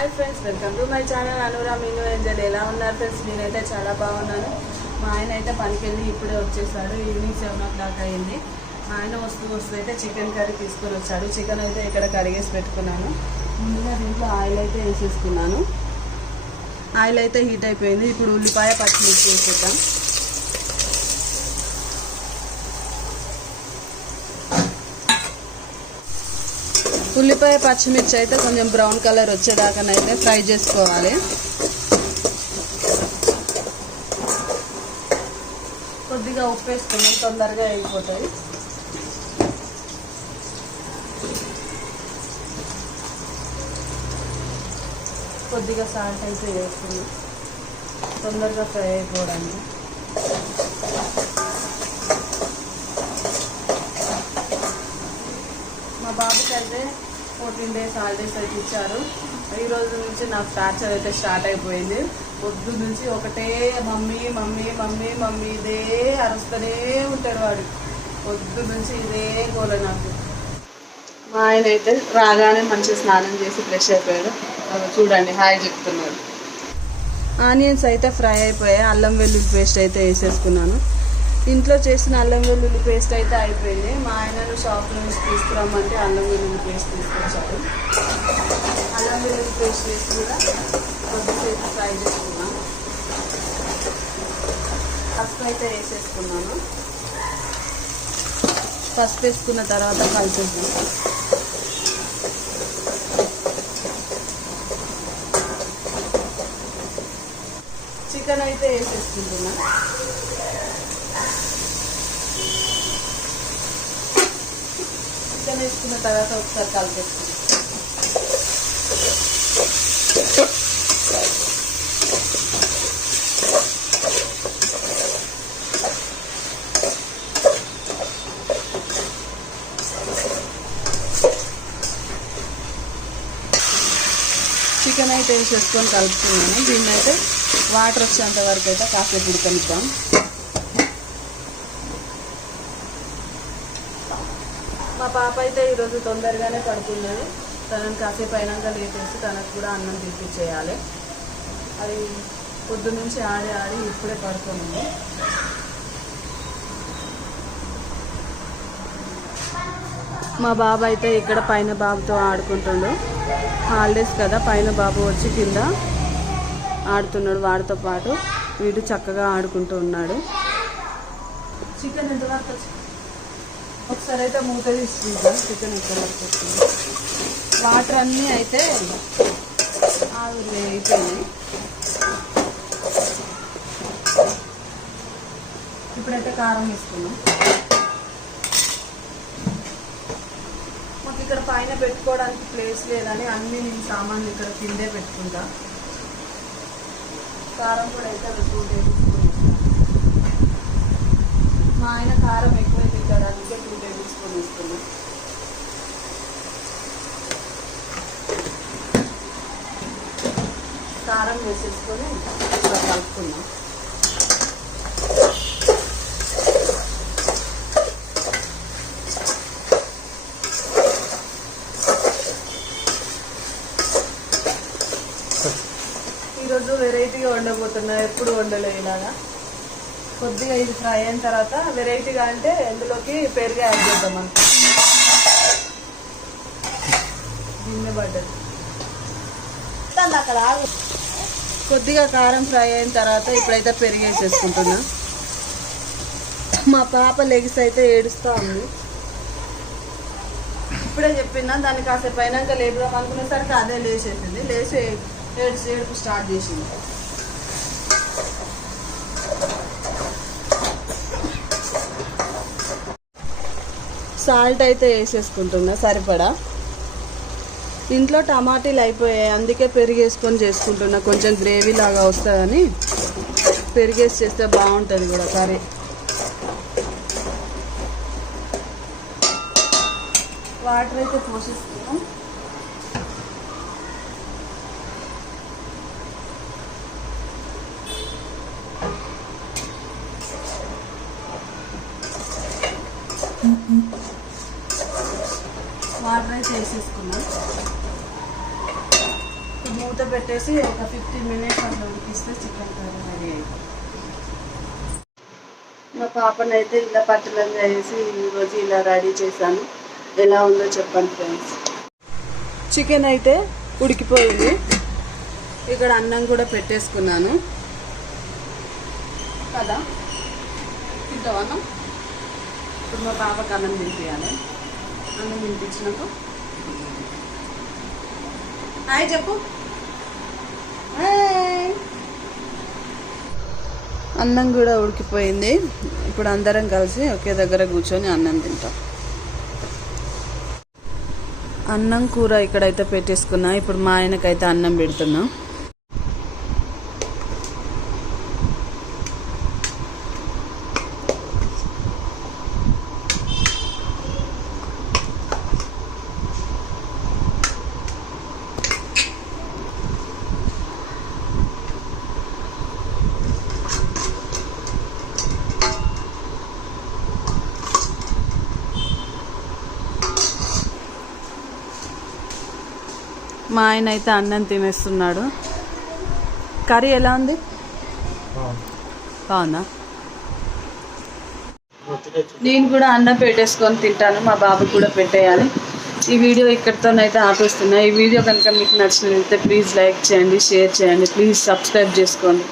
Hi friends, welcome to my channel Anura Meenu Angel. ఎలా ఉన్నారు friends? నేనైతే చాలా బాగున్నాను. మా ఆయన అయితే పనికి వెళ్ళి ఇప్పుడే వచ్చేసాడు. ఈవినింగ్ 7 o'clock అయింది. మా ఆయన వస్తూ అయితే చికెన్ కర్రీ తీసుకొని వచ్చాడు. చికెన్ అయితే ఇక్కడ కడిగేసి పెట్టుకున్నాను. ముందుగా దీంట్లో ఆయిల్ అయితే వేసేసుకున్నాను. ఆయిల్ అయితే హీట్ అయిపోయింది. ఇప్పుడు ఉల్లిపాయ పచ్చిమిర్చి వేసేద్దాం. ఉల్లిపాయ పచ్చిమిర్చి అయితే కొంచెం బ్రౌన్ కలర్ వచ్చేదాకానైతే ఫ్రై చేసుకోవాలి. కొద్దిగా ఉప్పు వేసుకున్నాం, తొందరగా అయిపోతాయి. కొద్దిగా సాల్ట్ అయితే వేసుకున్నాం, తొందరగా ఫ్రై అయిపోవడానికి. మా బాబుకి అయితే 14 days హాలిడేస్ అయితే ఇచ్చారు. ఈ రోజు నుంచి నాకు టార్చర్ అయితే స్టార్ట్ అయిపోయింది. పొద్దు నుంచి ఒకటే మమ్మీ మమ్మీ మమ్మీ మమ్మీ ఇదే అరుస్తూనే ఉంటాడు వాడు. పొద్దు నుంచి ఇదే గోల నాకు. మా ఆయన అయితే రాగానే మంచిగా స్నానం చేసి ఫ్రెష్ అయిపోయాడు. చూడండి, హాయ్ చెప్తున్నాడు. ఆనియన్స్ అయితే ఫ్రై అయిపోయాయి. అల్లం వెల్లుల్లి పేస్ట్ అయితే వేసేసుకున్నాను. ఇంట్లో చేసిన అల్లం వెల్లుల్లి పేస్ట్ అయితే అయిపోయింది. మా ఆయనను షాప్ నుంచి తీసుకురమ్మంటే అల్లం వెల్లుల్లి పేస్ట్ తీసుకొచ్చాడు. అల్లం వెల్లుల్లి పేస్ట్ వేసి కూడా కొద్దిసేపు ఫ్రై చేసుకున్నాను. పసుపు అయితే వేసేసుకున్నాను. పసుపు వేసుకున్న తర్వాత కలిపేద్దాం. చికెన్ అయితే వేసేసుకుంటున్నా. చికెన్ వేసుకున్న తర్వాత ఒకసారి కలిపేసుకుంటాం. చికెన్ అయితే వేసేసుకొని కలుపుకున్నాను. దీన్ని అయితే వాటర్ వచ్చేంత వరకు అయితే కాసేపు ఉడకనిద్దాం. మా పాప అయితే ఈరోజు తొందరగానే పడుతున్నది. తనని కాసేపు అయినాక లేపేసి తనకు కూడా అన్నం తినిపించేయాలి. అది పొద్దు నుంచి ఆడి ఆడి ఇప్పుడే పడుతుంది. మా బాబు అయితే ఇక్కడ పైన బాబుతో ఆడుకుంటుండు. హాలిడేస్ కదా, పైన బాబు వచ్చి కింద ఆడుతున్నాడు. వాడితో పాటు వీడు చక్కగా ఆడుకుంటూ ఉన్నాడు. చికెన్ ఎంతవరకు ఒకసారి అయితే మూత తీసుకుంటాం. చికెన్ ఎక్కడ వరకు వస్తుంది. వాటర్ అన్నీ అయితే ఆవిరి అయిపోయినాయి. ఇప్పుడైతే కారం వేసుకున్నాం. మాకు ఇక్కడ పైన పెట్టుకోవడానికి ప్లేస్ లేదని అన్నీ నేను సామాన్లు ఇక్కడ కిందే పెట్టుకుంటా. కారం కూడా అయితే 2 tablespoons వేస్తాను. మా ఆయన కారం ఎక్కువ తింటాడు, అందుకే 2 tablespoons వేస్తున్నాం. కారం వేసేసుకొని కలుపుకున్నాం. ఈరోజు వెరైటీగా వండబోతున్నా, ఎప్పుడు వండలే ఇలాగా. కొద్దిగా ఇది ఫ్రై అయిన తర్వాత వెరైటీగా అంటే ఇందులోకి పెరుగు యాడ్ చేద్దాం అనుకో. గిన్నె పడ్డది అక్కడ. కొద్దిగా కారం ఫ్రై అయిన తర్వాత ఇప్పుడైతే పెరుగు వేసేసుకుంటున్నా. మా పాప లెగ్స్ అయితే ఏడుస్తూ ఉంది. ఇప్పుడే చెప్పినా దాన్ని కాసేపు అయినాక లేపుదాం అనుకునేసరికి అదే లేచేసింది. లేచి ఏడుపు స్టార్ట్ చేసింది. సాల్ట్ అయితే వేసేసుకుంటున్నా సరిపడా. ఇంట్లో టమాటీలు అయిపోయాయి, అందుకే పెరుగు వేసుకొని చేసుకుంటున్నా. కొంచెం గ్రేవీ లాగా వస్తుందని పెరుగేసి చేస్తే బాగుంటుంది కూడా కర్రీ. వాటర్ అయితే పోసేస్తున్నాం. వాటర్ అయితే వేసేసుకున్నాం. మూత పెట్టేసి ఒక 15 మినిట్స్ అట్లా ఉడికిస్తే చికెన్ కర్రీ రెడీ అయిపోతుంది. మా పాపనైతే ఇలా పట్టులంగా వేసి ఈరోజు ఇలా రెడీ చేశాను. ఎలా ఉందో చెప్పండి ఫ్రెండ్స్. చికెన్ అయితే ఉడికిపోయింది. ఇక్కడ అన్నం కూడా పెట్టేసుకున్నాను కదా. తింటావా అన్నం? ఇప్పుడు మా పాపకు అన్నం తినిపించాలి. అన్నం తినిపించినాక హాయ్ చెప్పు. అన్నం కూడా ఉడికిపోయింది. ఇప్పుడు అందరం కలిసి ఒకే దగ్గర కూర్చొని అన్నం తింటాం. అన్నం కూర ఇక్కడైతే పెట్టేసుకున్నా. ఇప్పుడు మా ఆయనకైతే అన్నం పెడుతున్నా. మా ఆయన అయితే అన్నం తినేస్తున్నాడు. కర్రీ ఎలా ఉంది? బాగుందా? నేను కూడా అన్నం పెట్టేసుకొని తింటాను. మా బాబుకి కూడా పెట్టేయాలి. ఈ వీడియో ఇక్కడితోనైతే ఆపేస్తున్నా. ఈ వీడియో కనుక మీకు నచ్చినట్లయితే ప్లీజ్ లైక్ చేయండి, షేర్ చేయండి, ప్లీజ్ సబ్స్క్రైబ్ చేసుకోండి.